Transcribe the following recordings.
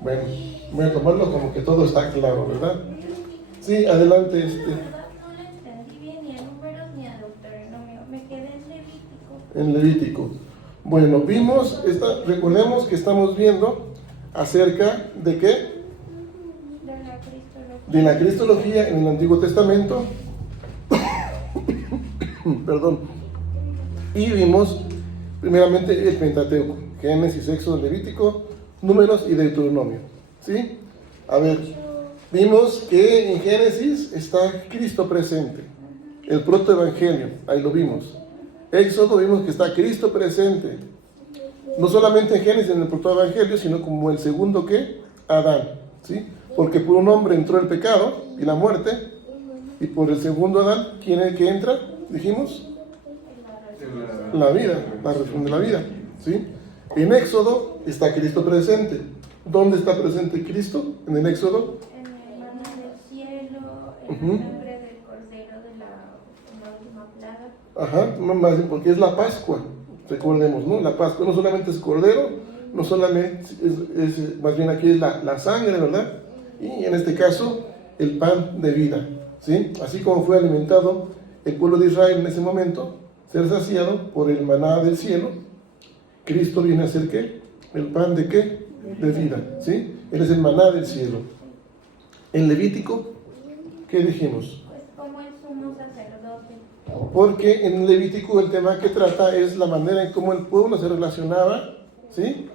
Bueno, voy a tomarlo como que todo está claro, ¿verdad? Sí, adelante. La verdad no le entendí bien ni a Números ni a Deuteronomio. Me quedé en Levítico. En Levítico. Bueno, recordemos que estamos viendo acerca de qué? De la cristología. De la cristología en el Antiguo Testamento. Perdón. Y vimos primeramente el Pentateuco, Génesis, Éxodo, Levítico, Números y Deuteronomio. ¿Sí? A ver, vimos que en Génesis está Cristo presente, el protoevangelio, ahí lo vimos. Éxodo vimos que está Cristo presente, no solamente en Génesis, en el protoevangelio, sino como el segundo que Adán, ¿sí? Porque por un hombre entró el pecado y la muerte, y por el segundo Adán, ¿quién es el que entra? Dijimos, la vida, la resurrección de la vida, ¿sí? En Éxodo está Cristo presente. ¿Dónde está presente Cristo? En el Éxodo. En el maná del cielo, en la sangre del cordero de la última plaga. Ajá, más bien porque es la Pascua, recordemos, ¿no? La Pascua no solamente es cordero, no solamente más bien aquí es la sangre, ¿verdad? Y en este caso, el pan de vida, ¿sí? Así como fue alimentado el pueblo de Israel en ese momento, ser saciado por el maná del cielo, Cristo viene a ser ¿qué? El pan de ¿qué? De vida, ¿sí? Él es el maná del cielo. En Levítico, ¿qué dijimos? Pues como el sumo sacerdote. Porque en Levítico el tema que trata es la manera en cómo el pueblo se relacionaba, ¿sí?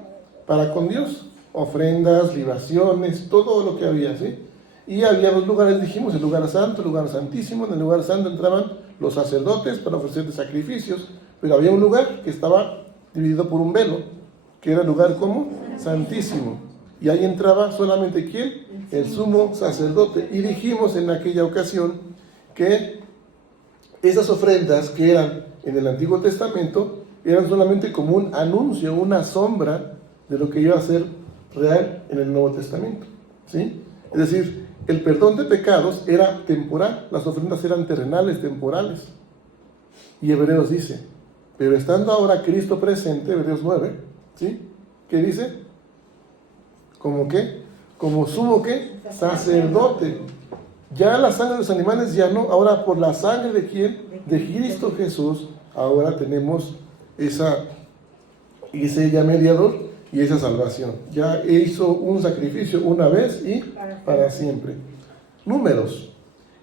Para con Dios. Ofrendas, libaciones, todo lo que había, ¿sí? Y había dos lugares, dijimos, el lugar santo, el lugar santísimo. En el lugar santo entraban los sacerdotes para ofrecer sacrificios, pero había un lugar que estaba dividido por un velo, que era el lugar como santísimo. Y ahí entraba solamente ¿quién? El sumo sacerdote. Y dijimos en aquella ocasión que esas ofrendas que eran en el Antiguo Testamento eran solamente como un anuncio, una sombra de lo que iba a ser real en el Nuevo Testamento, ¿sí? Es decir, el perdón de pecados era temporal, las ofrendas eran terrenales, temporales. Y Hebreos dice, pero estando ahora Cristo presente, Hebreos 9, ¿sí? ¿Qué dice? ¿Como qué? Como sumo ¿qué? Sacerdote. Ya la sangre de los animales ya no, ahora por la sangre de ¿quién? De Cristo Jesús, ahora tenemos ese ya mediador y esa salvación. Ya hizo un sacrificio una vez y para siempre. Números.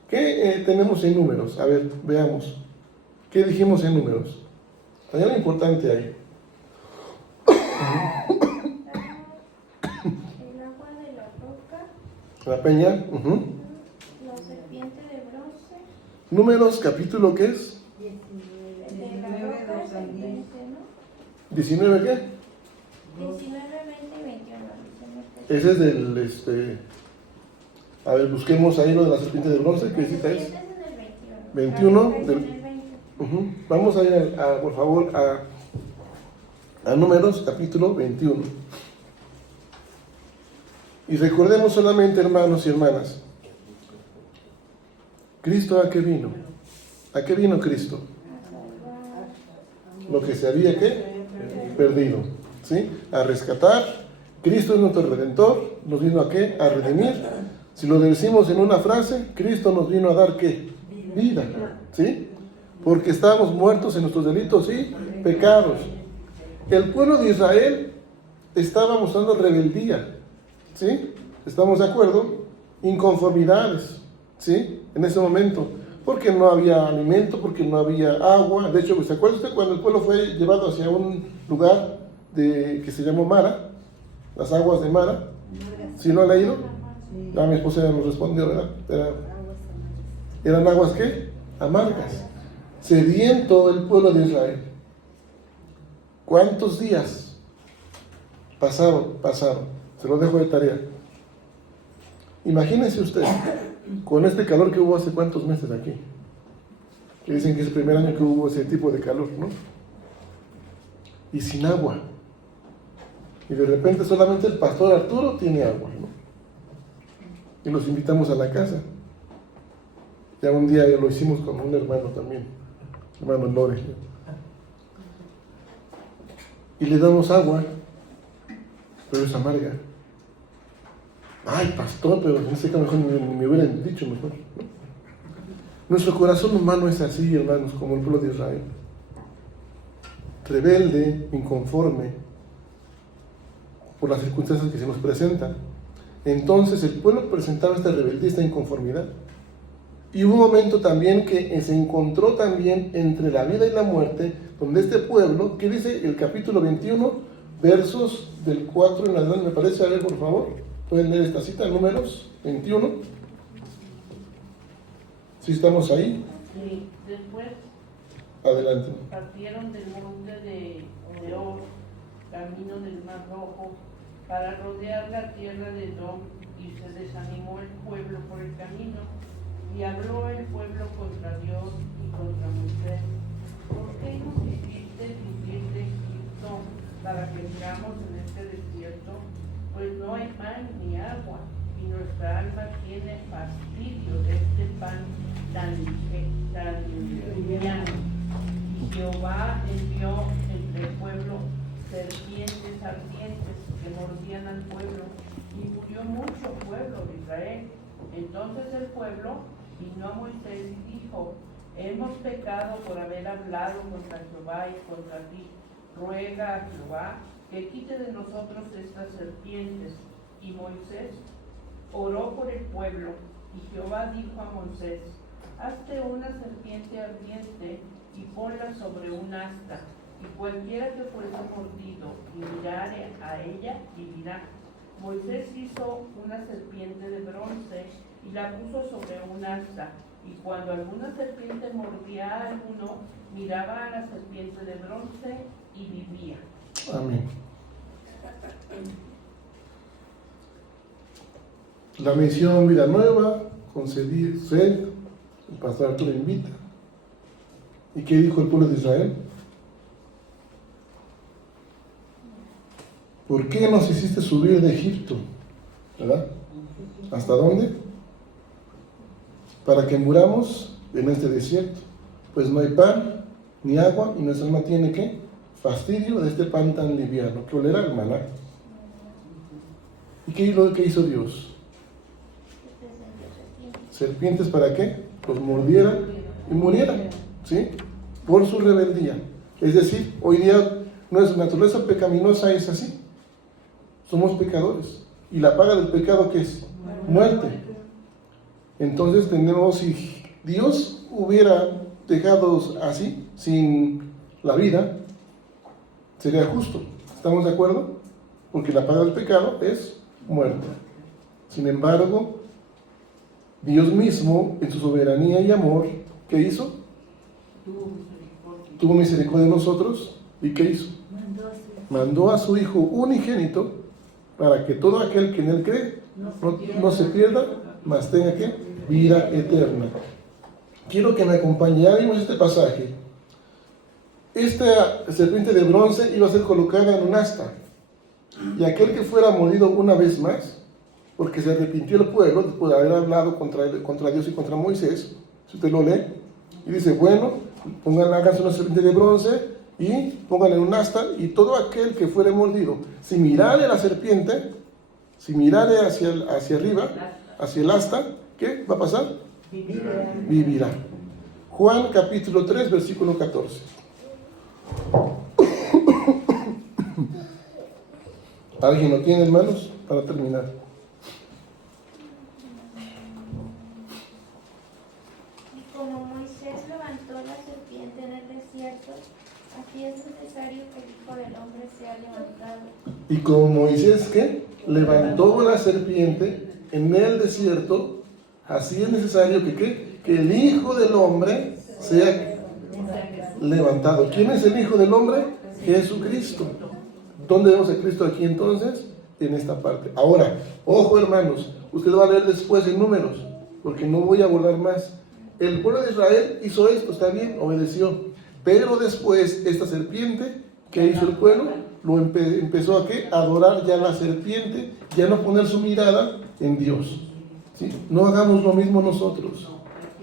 ¿Qué tenemos en números? A ver, veamos. ¿Qué dijimos en números? Hay algo importante ahí. El agua de la roca. La peña. La serpiente de bronce. Números, capítulo, ¿qué es? De la roca es el 20, ¿no? 19, ¿qué? 19, 20 y 21. Ese es del, a ver, busquemos ahí lo de la serpiente de bronce, ¿qué cita es? 21 del... Vamos a ir, por favor, a Números, capítulo 21. Y recordemos solamente, hermanos y hermanas, ¿Cristo a qué vino? ¿A qué vino Cristo? Lo que se había ¿qué? Perdido, ¿sí? A rescatar. Cristo es nuestro Redentor, nos vino a ¿qué? A redimir. Si lo decimos en una frase, Cristo nos vino a dar ¿qué? Vida, ¿sí? Porque estábamos muertos en nuestros delitos y pecados. El pueblo de Israel estaba mostrando rebeldía, ¿sí? ¿Estamos de acuerdo? Inconformidades, ¿sí? En ese momento, porque no había alimento, porque no había agua. De hecho, ¿se acuerda usted cuando el pueblo fue llevado hacia un lugar que se llamó Mara? Las aguas de Mara. ¿Sí lo ha leído? A mi esposa ya nos respondió, ¿verdad? ¿Eran aguas qué? Amargas. Sediento el pueblo de Israel. ¿Cuántos días pasaron? Se lo dejo de tarea. Imagínense usted, con este calor que hubo hace cuántos meses aquí. Que dicen que es el primer año que hubo ese tipo de calor, ¿no? Y sin agua. Y de repente solamente el pastor Arturo tiene agua, ¿no? Y los invitamos a la casa. Ya un día lo hicimos con un hermano también, hermano Lore. Y le damos agua, pero es amarga. Ay, pastor, pero en ese caso mejor me hubieran dicho mejor, ¿no? Nuestro corazón humano es así, hermanos, como el pueblo de Israel. Rebelde, inconforme por las circunstancias que se nos presentan. Entonces el pueblo presentaba esta rebeldía, esta inconformidad. Y hubo un momento también que se encontró también entre la vida y la muerte, donde este pueblo, ¿qué dice el capítulo 21, versos del 4 en adelante? Me parece, a ver, por favor, pueden leer esta cita, Números 21. ¿Sí estamos ahí? Sí, después Adelante. partieron del monte de Or, camino del Mar Rojo, para rodear la tierra de Edom, y se desanimó el pueblo por el camino, y habló el pueblo contra Dios y contra Moisés. ¿Por qué nos hiciste subir de Egipto para que vivamos en este desierto? Pues no hay pan ni agua, y nuestra alma tiene fastidio de este pan tan liviano. Y Jehová envió entre el pueblo serpientes ardientes que mordían al pueblo, y murió mucho pueblo de Israel. Entonces el pueblo vino a Moisés y dijo: hemos pecado por haber hablado contra Jehová y contra ti. Ruega a Jehová que quite de nosotros estas serpientes. Y Moisés oró por el pueblo, y Jehová dijo a Moisés: hazte una serpiente ardiente y ponla sobre un asta, y cualquiera que fuese mordido y mirare a ella vivirá. Moisés hizo una serpiente de bronce y la puso sobre un asta, y cuando alguna serpiente mordía a alguno, miraba a la serpiente de bronce y vivía. Amén. La misión Vida Nueva, concedí sed, el pastor Arturo invita. ¿Y qué dijo el pueblo de Israel? ¿Por qué nos hiciste subir de Egipto? ¿Verdad? ¿Hasta dónde? Para que muramos en este desierto. Pues no hay pan ni agua, y nuestra alma tiene ¿qué? Fastidio de este pan tan liviano, que olerá el maná. ¿Y qué hizo Dios? Serpientes, ¿para qué? Los mordieran y murieran, ¿sí? Por su rebeldía. Es decir, hoy día nuestra naturaleza pecaminosa es así. Somos pecadores. Y la paga del pecado, ¿qué es? Muerte. Entonces si Dios hubiera dejado así, sin la vida, sería justo. ¿Estamos de acuerdo? Porque la paga del pecado es muerte. Sin embargo, Dios mismo, en su soberanía y amor, ¿qué hizo? Tuvo misericordia de nosotros. ¿Y qué hizo? Mandó a su Hijo unigénito para que todo aquel que en él cree no se pierda, mas tenga ¿qué? Vida eterna. Quiero que me acompañe. Ya vimos este pasaje. Esta serpiente de bronce iba a ser colocada en un asta, y aquel que fuera mordido una vez más, porque se arrepintió el pueblo después de haber hablado contra Dios y contra Moisés, si usted lo lee, y dice, bueno, háganse una serpiente de bronce y pónganle en un asta, y todo aquel que fuere mordido, si mirare a la serpiente, si mirare hacia arriba, hacia el asta, ¿qué va a pasar? Vivirá. Juan capítulo 3, versículo 14. ¿Alguien lo tiene, hermanos? Para terminar. Y como Moisés levantó la serpiente en el desierto, así es necesario que el Hijo del Hombre sea levantado. Y como Moisés, ¿qué? Levantó la serpiente en el desierto, así es necesario que ¿qué? Que el Hijo del Hombre sea levantado. ¿Quién es el Hijo del Hombre? Jesucristo. ¿Dónde vemos a Cristo aquí entonces? En esta parte. Ahora, ojo hermanos, usted va a leer después en Números, porque no voy a abordar más. El pueblo de Israel hizo esto, está bien, obedeció. Pero después, esta serpiente, ¿qué hizo el pueblo? Empezó a ¿qué? A adorar ya la serpiente, ya no poner su mirada en Dios. ¿Sí? No hagamos lo mismo nosotros.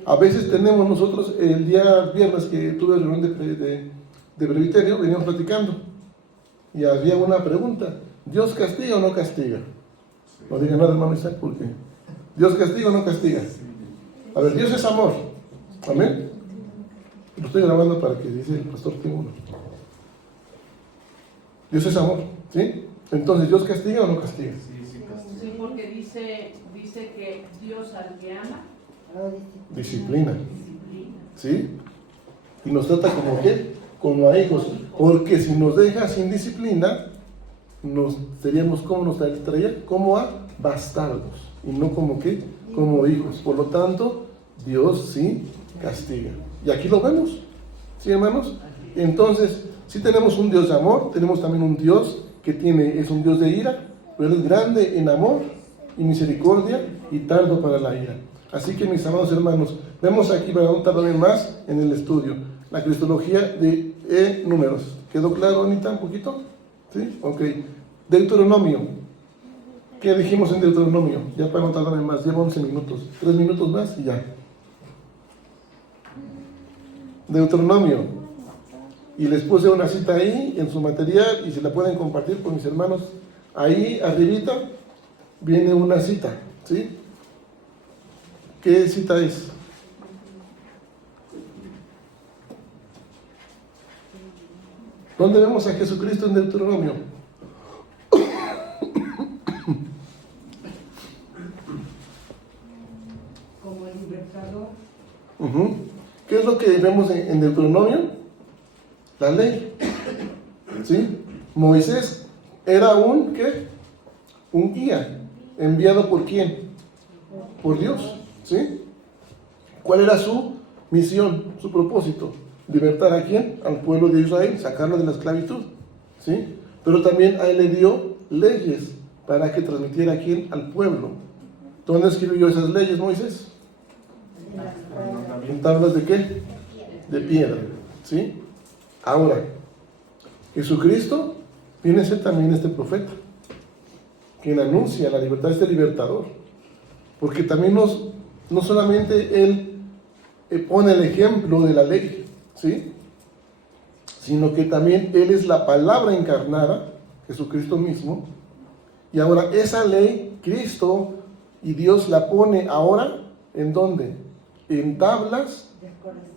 A veces tenemos nosotros, el día viernes que tuve reunión de presbiterio, veníamos platicando, y había una pregunta: ¿Dios castiga o no castiga? No diga nada, hermano Isaac, porque ¿Dios castiga o no castiga? A ver, Dios es amor. Amén. Lo estoy grabando para que dice el pastor Timuno. Dios es amor, ¿sí? Entonces, ¿Dios castiga o no castiga? Sí, porque dice que Dios al que ama Disciplina, disciplina. ¿sí? Y nos trata como ¿qué? Como a hijos. Porque si nos deja sin disciplina, seríamos como nos traería, como a bastardos. Y no como ¿qué? Como hijos. Por lo tanto, Dios sí castiga. Y aquí lo vemos, ¿sí, hermanos? Entonces, sí tenemos un Dios de amor, tenemos también un Dios que es un Dios de ira, pero Él es grande en amor y misericordia y tardo para la ira. Así que, mis amados hermanos, vemos aquí, para no tardar más en el estudio, la cristología de Números. ¿Quedó claro, Anita, un poquito? ¿Sí? Ok. Deuteronomio. ¿Qué dijimos en Deuteronomio? Ya para no tardar más, lleva 11 minutos. 3 minutos más y ya. Deuteronomio. Y les puse una cita ahí en su material y si la pueden compartir con mis hermanos. Ahí arribita viene una cita, ¿sí? ¿Qué cita es? ¿Dónde vemos a Jesucristo en Deuteronomio? Como el libertador. ¿Qué es lo que vemos en Deuteronomio? La ley, ¿sí? Moisés era ¿qué? Un guía, enviado ¿por quién? Por Dios, ¿sí? ¿Cuál era su misión, su propósito? Libertar ¿a quién? Al pueblo de Israel, sacarlo de la esclavitud, ¿sí? Pero también a él le dio leyes para que transmitiera ¿a quién? Al pueblo. ¿Dónde escribió esas leyes, Moisés? ¿En tablas de qué? De piedra, ¿sí? Ahora, Jesucristo viene a ser también este profeta, quien anuncia la libertad, este libertador, porque también no solamente Él pone el ejemplo de la ley, ¿sí? Sino que también Él es la palabra encarnada, Jesucristo mismo, y ahora esa ley, Cristo y Dios la pone ahora, ¿en dónde? En tablas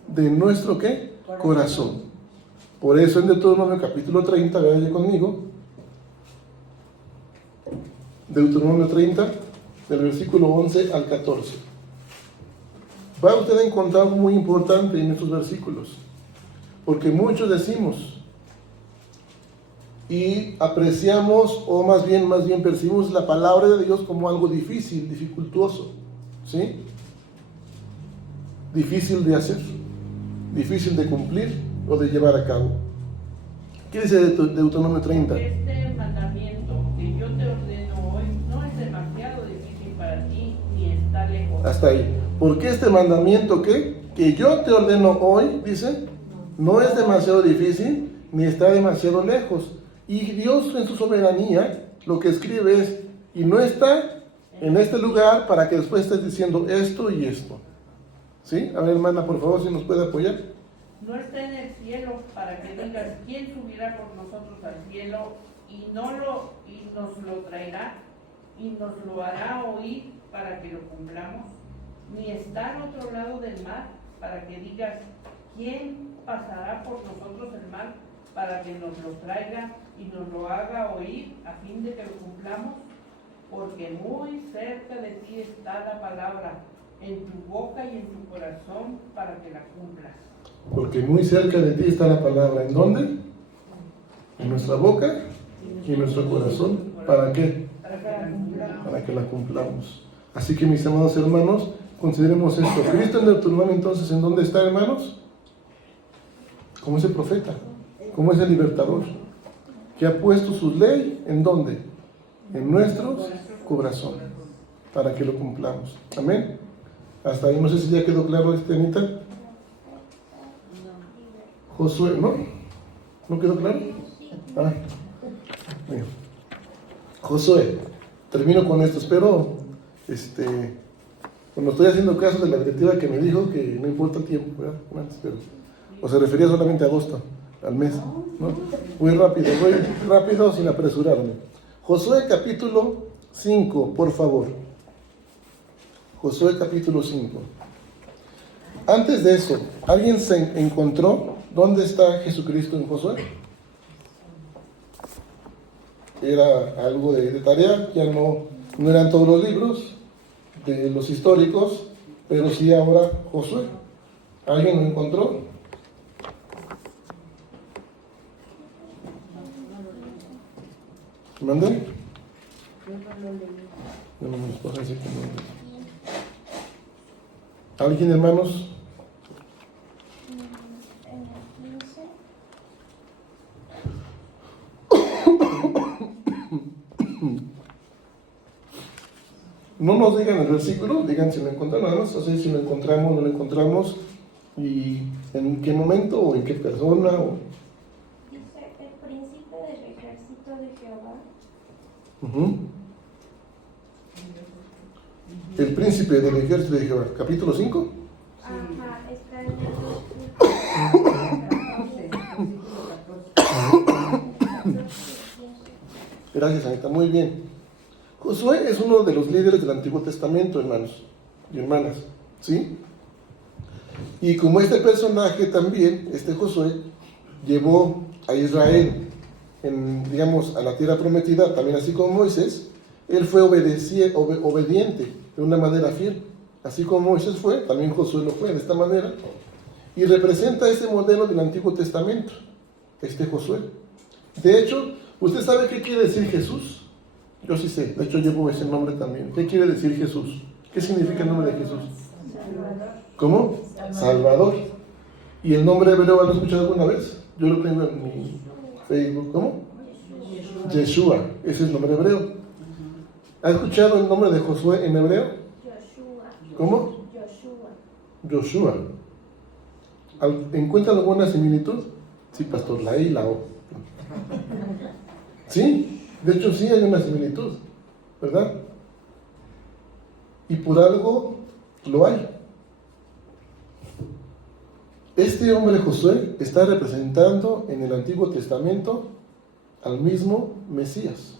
de nuestro ¿qué? Corazón. Por eso en Deuteronomio capítulo 30, vean conmigo, Deuteronomio 30, del versículo 11 al 14. Va usted a encontrar algo muy importante en estos versículos, porque muchos decimos y apreciamos, o más bien percibimos la palabra de Dios como algo difícil, dificultuoso, ¿sí? Difícil de hacer, difícil de cumplir o de llevar a cabo. ¿Qué dice Deuteronomio 30? Este mandamiento que yo te ordeno hoy no es demasiado difícil para ti ni está lejos. Hasta ahí. ¿Por qué este mandamiento que yo te ordeno hoy, dice, no es demasiado difícil ni está demasiado lejos? Y Dios en su soberanía lo que escribe es, y no está en este lugar para que después estés diciendo esto y esto. ¿Sí? A ver, hermana, por favor, si nos puede apoyar. No está en el cielo para que digas quién subirá por nosotros al cielo y nos lo traerá y nos lo hará oír para que lo cumplamos. Ni está al otro lado del mar para que digas quién pasará por nosotros el mar para que nos lo traiga y nos lo haga oír a fin de que lo cumplamos. Porque muy cerca de ti está la palabra, en tu boca y en tu corazón para que la cumplas. Porque muy cerca de ti está la palabra. ¿En dónde? En nuestra boca y en nuestro corazón. ¿Para qué? Para que la cumplamos. Así que, mis amados hermanos, consideremos esto. Cristo en Deuteronomio, entonces, ¿en dónde está, hermanos? Como ese profeta, como ese libertador, que ha puesto su ley, ¿en dónde? En nuestros corazones, para que lo cumplamos. Amén. Hasta ahí, no sé si ya quedó claro, Anita. Josué, ¿no? ¿No quedó claro? Ah, bien. Josué, termino con esto. Espero, cuando estoy haciendo caso de la directiva que me dijo que no importa el tiempo, ¿verdad? Pero, o se refería solamente a agosto, al mes, ¿no? Voy rápido sin apresurarme. Josué capítulo 5, por favor. Josué capítulo 5. Antes de eso, ¿alguien se encontró dónde está Jesucristo en Josué? Era algo de tarea, ya no eran todos los libros de los históricos, pero sí ahora Josué. ¿Alguien lo encontró? ¿Manden? Yo no lo leí. No, mi esposa dice que no. ¿Alguien, hermanos? En el 15. No nos digan el versículo, digan si lo encontramos, nada más, o sea, si lo encontramos, no lo encontramos, y en qué momento, o en qué persona, o... Dice, el príncipe del ejército de Jehová. Ujú. El príncipe del ejército de Jehová, capítulo 5. Ajá, está en el 14, versículo 14. Gracias, Anita, muy bien. Josué es uno de los líderes del Antiguo Testamento, hermanos y hermanas, ¿sí? Y como este personaje también, este Josué, llevó a Israel, digamos, a la tierra prometida, también así como Moisés, él fue obediente de una manera fiel. Así como Moisés fue, también Josué lo fue de esta manera. Y representa ese modelo del Antiguo Testamento, este Josué. De hecho, ¿usted sabe qué quiere decir Jesús? Yo sí sé, de hecho llevo ese nombre también. ¿Qué quiere decir Jesús? ¿Qué significa el nombre de Jesús? ¿Cómo? Salvador. ¿Y el nombre hebreo lo has escuchado alguna vez? Yo lo tengo en mi Facebook. ¿Cómo? Yeshua. Ese es el nombre hebreo. ¿Has escuchado el nombre de Josué en hebreo? Joshua. ¿Cómo? Joshua. Joshua. ¿Encuentran alguna similitud? Sí, pastor, la I y la O. ¿Sí? De hecho, sí hay una similitud, ¿verdad? Y por algo lo hay. Este hombre Josué está representando en el Antiguo Testamento al mismo Mesías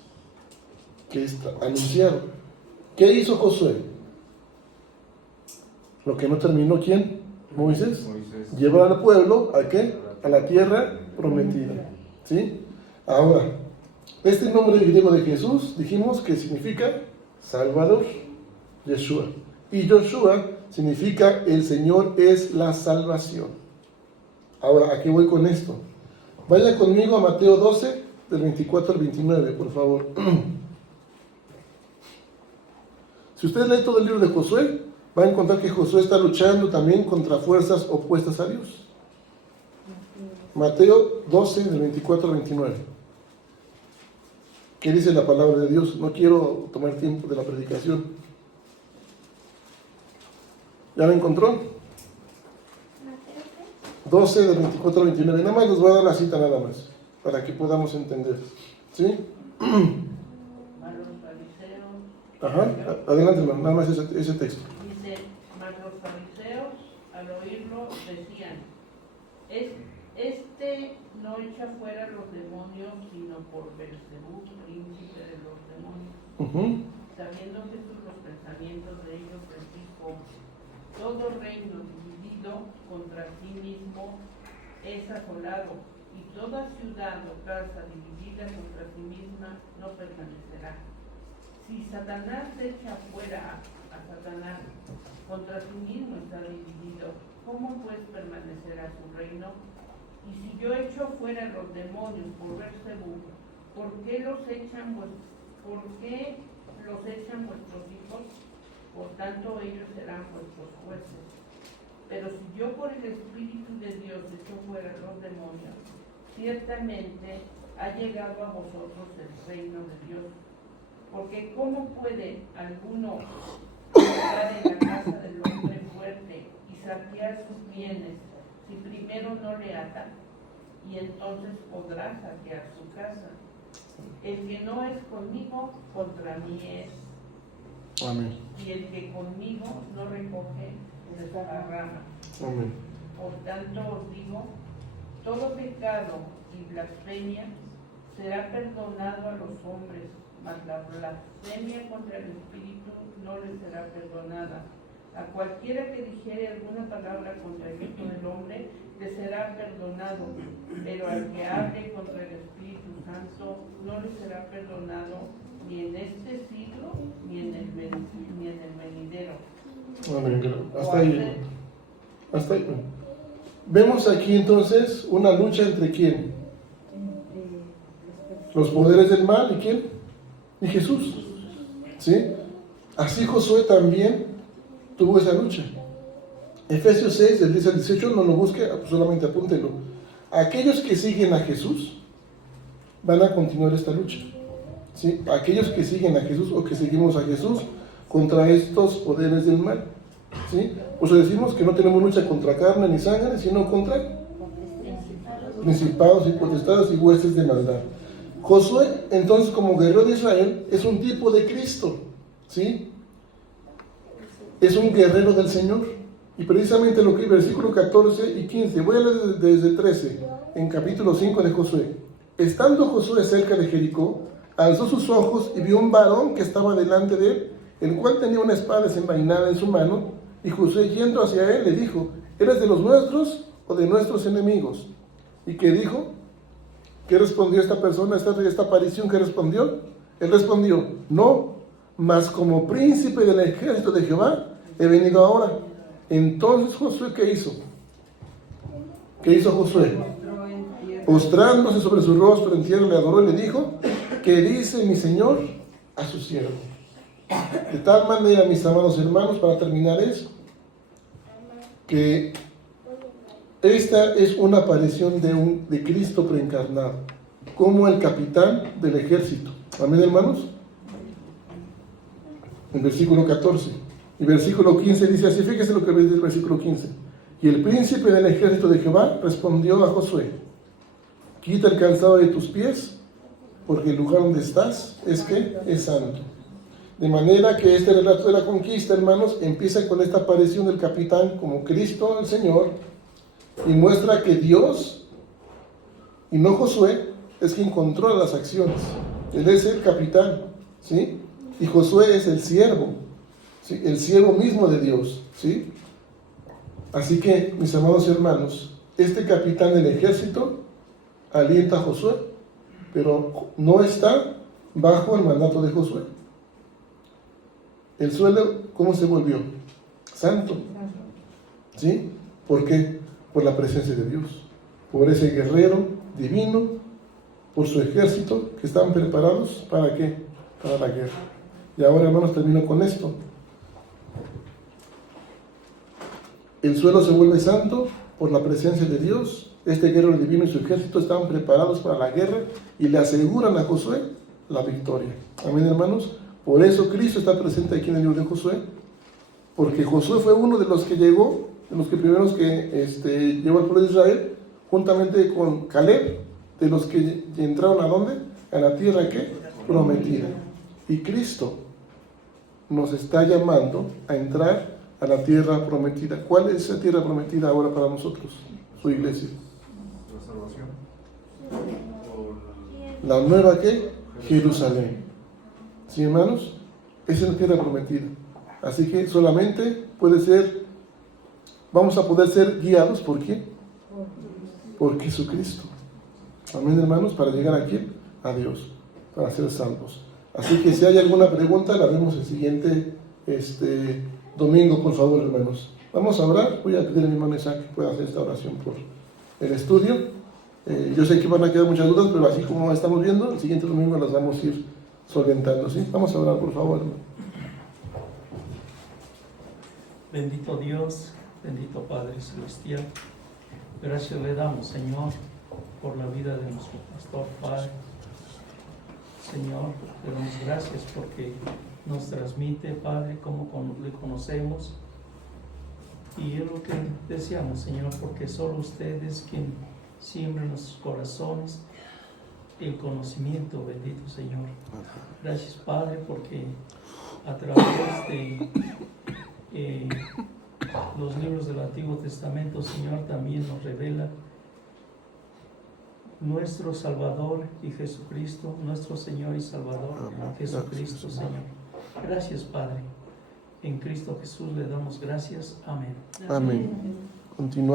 que está anunciado. ¿Qué hizo Josué? Lo que no terminó, ¿quién? Moisés. Llevar al pueblo ¿a qué? A la tierra prometida. ¿Sí? Ahora, este nombre griego de Jesús, dijimos que significa Salvador, Yeshua. Y Joshua significa el Señor es la salvación. Ahora, ¿a qué voy con esto? Vaya conmigo a Mateo 12, del 24 al 29, por favor. Si usted lee todo el libro de Josué, va a encontrar que Josué está luchando también contra fuerzas opuestas a Dios. Mateo 12, del 24 al 29. ¿Qué dice la palabra de Dios? No quiero tomar tiempo de la predicación. ¿Ya la encontró? Mateo, ¿qué? 12 del 24 al 29. Nada más les voy a dar la cita nada más, para que podamos entender. ¿Sí? A los fariseos. Ajá. Adelante, hermano. Nada más ese texto. Dice, mas los fariseos al oírlo decían, este no echa fuera los demonios, sino por Belcebú, príncipe de los demonios. Uh-huh. Sabiendo Jesús los pensamientos de ellos, les dijo, todo reino dividido contra sí mismo es asolado, y toda ciudad o casa dividida contra sí misma no permanecerá. Si Satanás echa fuera a Satanás, contra sí mismo está dividido, ¿cómo pues permanecerá su reino? Y si yo echo fuera los demonios por Belcebú, ¿por qué los echan vuestros hijos? Por tanto ellos serán vuestros jueces. Pero si yo por el Espíritu de Dios echo fuera los demonios, ciertamente ha llegado a vosotros el reino de Dios. Porque ¿cómo puede alguno entrar en la casa del hombre fuerte y saquear sus bienes si primero no le ata? Y entonces podrá saquear su casa. El que no es conmigo, contra mí es. Amén. Y el que conmigo no recoge, desparrama. Amén. Por tanto os digo, todo pecado y blasfemia será perdonado a los hombres, mas la blasfemia contra el Espíritu no le será perdonada. A cualquiera que dijere alguna palabra contra el Hijo del Hombre le será perdonado, pero al que hable contra el Espíritu Santo no le será perdonado ni en este siglo ni en el venidero. Amén. Hasta ahí. Hasta ahí. Vemos aquí entonces una lucha entre quién. Los poderes del mal y quién. Y Jesús. ¿Sí? Así Josué también tuvo esa lucha. Efesios 6, del 10 al 18, no lo busque, solamente apúntelo. Aquellos que siguen a Jesús van a continuar esta lucha. ¿Sí? Aquellos que siguen a Jesús o que seguimos a Jesús contra estos poderes del mal. ¿Sí? Pues decimos que no tenemos lucha contra carne ni sangre, sino contra principados y potestades y huestes de maldad. Josué, entonces, como guerrero de Israel, es un tipo de Cristo. ¿Sí? Es un guerrero del Señor. Y precisamente lo que versículo 14 y 15, voy a leer desde 13, en capítulo 5 de Josué. Estando Josué cerca de Jericó, alzó sus ojos y vio un varón que estaba delante de él, el cual tenía una espada desenvainada en su mano, y Josué yendo hacia él le dijo, ¿eres de los nuestros o de nuestros enemigos? ¿Y qué dijo? ¿Qué respondió esta persona, esta aparición? ¿Qué respondió? Él respondió, no, mas como príncipe del ejército de Jehová he venido ahora. Entonces Josué, ¿qué hizo? ¿Qué hizo Josué? Postrándose sobre su rostro en tierra, le adoró y le dijo, ¿qué dice mi Señor a su siervo? De tal manera, mis amados hermanos, para terminar eso, que esta es una aparición de Cristo preencarnado, como el capitán del ejército. Amén, hermanos. En versículo 14. Y versículo 15 dice así, fíjese lo que dice el versículo 15. Y el príncipe del ejército de Jehová respondió a Josué, quita el calzado de tus pies, porque el lugar donde estás es santo. De manera que este relato de la conquista, hermanos, empieza con esta aparición del capitán como Cristo, el Señor, y muestra que Dios, y no Josué, es quien controla las acciones. Él es el capitán, ¿sí? Y Josué es el siervo, ¿sí? El siervo mismo de Dios, ¿sí? Así que, mis amados hermanos, este capitán del ejército alienta a Josué, pero no está bajo el mandato de Josué. El suelo, ¿cómo se volvió? Santo. ¿Sí? ¿Por qué? Por la presencia de Dios, por ese guerrero divino, por su ejército que están preparados, ¿para qué? Para la guerra. Y ahora, hermanos, termino con esto. El suelo se vuelve santo por la presencia de Dios. Este guerrero divino y su ejército estaban preparados para la guerra y le aseguran a Josué la victoria. Amén, hermanos. Por eso Cristo está presente aquí en el libro de Josué, porque Josué fue uno de los que llegó, de los que primeros que llevó al pueblo de Israel, juntamente con Caleb, de los que entraron ¿a dónde? A la tierra ¿qué? Prometida. Y Cristo nos está llamando a entrar a la tierra prometida. ¿Cuál es esa tierra prometida ahora para nosotros? Su iglesia. La salvación. La nueva ¿qué? Jerusalén. ¿Sí, hermanos? Esa es la tierra prometida. Así que solamente vamos a poder ser guiados ¿por quién? Por Jesucristo. Amén, hermanos, para llegar aquí a Dios, para ser salvos. Así que si hay alguna pregunta, la vemos el siguiente domingo, por favor, hermanos. Vamos a orar. Voy a pedir a mi hermano Isaac que pueda hacer esta oración por el estudio. Yo sé que van a quedar muchas dudas, pero así como estamos viendo, el siguiente domingo las vamos a ir solventando, ¿sí? Vamos a orar, por favor, hermano. Bendito Dios, bendito Padre Celestial, gracias le damos, Señor, por la vida de nuestro pastor, Padre. Señor, le damos gracias porque nos transmite, Padre, cómo le conocemos. Y es lo que deseamos, Señor, porque solo usted es quien siembra en nuestros corazones el conocimiento, bendito Señor. Gracias, Padre, porque a través de los libros del Antiguo Testamento, Señor, también nos revela nuestro Salvador y Jesucristo, nuestro Señor y Salvador, Amén. Jesucristo, Gracias, Señor. Gracias, Padre. En Cristo Jesús le damos gracias. Amén. Amén. Continúa.